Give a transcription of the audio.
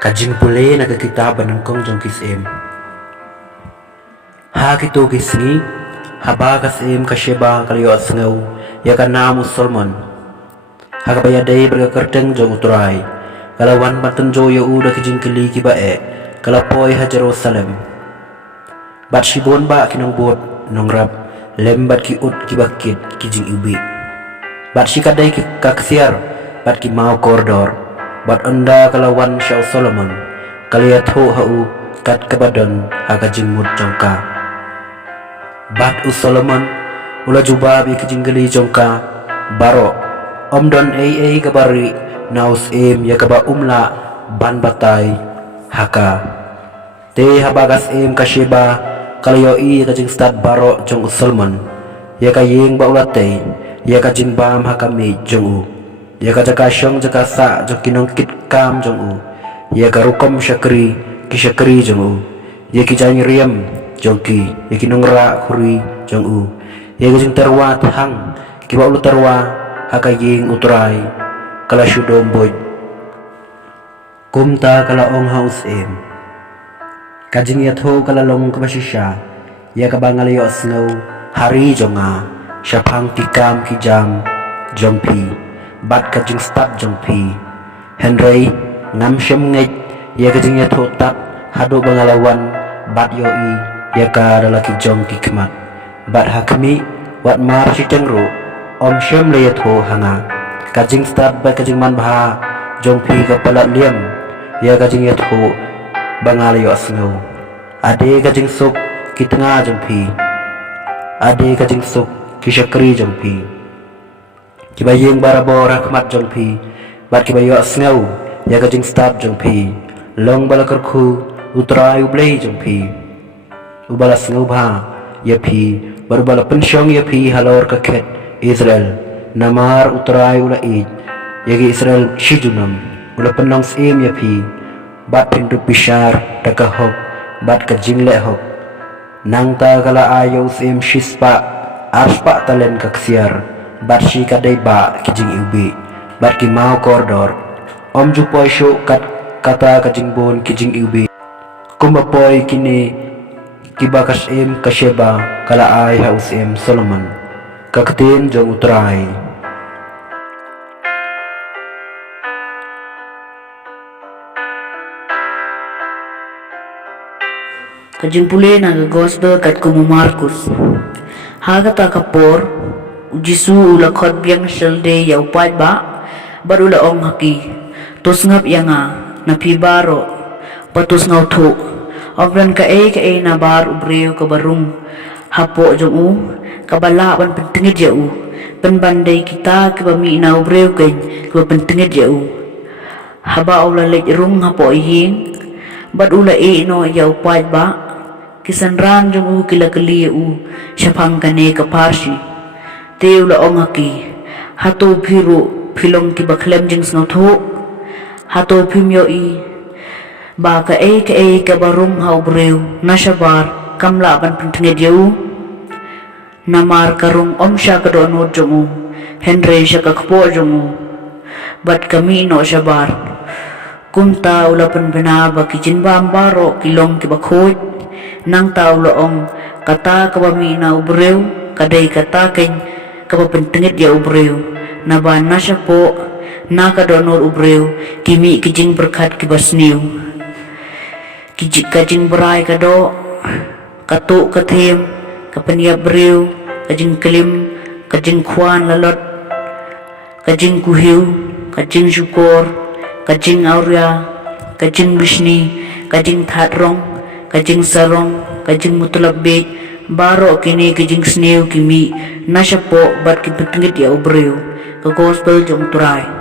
Kajing pule nakakita banangkong jong kisim. Ha kito kisngi, haba kasim kasyeba kaliyo asengaw, ya kanamu Solomon. Ha kabayaday berkakerteng jong uturay, kalawan batenjo ya uda kijing kili kibae, kalapoy ha Jerusalem. Bat shibon ba kinong buot nong rap, lembat ki ut kibakit kijing ubi. Bat shikaday ki kaksiar, bat ki mau koridor. Bat anda kalawan Syau Solomon kaliat ho hau kat kabadon haka jingmut jongka. Bat u Solomon ula jubab i kejinggeli jongka baro omdon ai kabari naus ya kaba umla ban batay haka te habagas kasyeba kalayo i kajing stad baro jong u Solomon ya kaying ba ulate ya kajing bam haka mi jong u ya kajakasyong jakasa jong kinongkit kam jong u ya karukom syakri kisyakri jong u ya kijany riem jong ki ya kinongra huri jong u ya kajing terwa hang kiba ulu terwa hakaying uturay kala syudomboy kumta kala ong haus kajing yatho kala long kabasisya ya kabangalayo asngaw hari jonga syapang tikam kijam jong pi bat kajing stad jong pi Henry ngam syem ngej ya kajing ya thotat hado bangalawan bat yoi ya ka dalaki jong kikmat bat hakmi wat mar si tengro om syem le ya tho hanga kajing stad bat kajing man bha jong pi ka palat liam ya kajing ya tho bangalayo asngaw ade kajing suk kitanga jong pi ade kajing suk kisyakri jong pi kibayeng barabo rahmat jong pi bat kibayo asngaw ya kajing stad jong pi long balakarku utray ublay jong pi ubala asngaw bha ya pi baru bala pensyong ya pi halor kaket Israel namar utray ula id ya ki Israel shijunam ula penong sim ya pi bat pindu bishar takahok bat kajing lehok nang ta kala ayaw sim shispa arspa talen kaksiar bat shi kadai ba kijing ubi bat ki mau koridor om jupoy syo kata kajing bon kijing ubi kumapoy kini kibakas kasyeba kala ay haus Solomon kakatin jong utray. Kajing pule naga gospel kat kumu Markus haga ta kapor Jisu ula khot biang selde ya upat ba baru la ong haki tos ngap yanga na pibaro patus ngau thu obran ka e na bar ubreu ka barung hapo jong u kabala ban pentingit ya u pen bandai kita ke bami na ubreu ken ke pentingit ya u haba ula lej rung hapo ying bad ula no ya upat ba kisanran jong u kila kali u syapang kane ka parsi teu la ong haki hato phiru philong ki baklem jing ngau tho hato phimyo i ba ka ka barung hau breu nashabar kamla ban pintnge diu namar karung om sha ka do no jongu Henry sha ka kpo jongu bat kami no shabar kumta ula pen bena ba ki jin bam baro kilong ki bakhoj nang ta ula ong kata ka bami na ubreu kadai kata ken kapa pentingit ya ubreu na ba nasya po na kadonor ubreu kimi kijing berkat kibasniu kijik kajing berai kado katuk kathem kapaniap breu kajing kelim kajing kwan lalot kajing kuhiu kajing syukur kajing auria kajing bisni kajing thatrong kajing sarong kajing mutulabit baro kini kajing sneu kimi nasyapo bat ki pentingit ya ubreu ke gospel jong turai.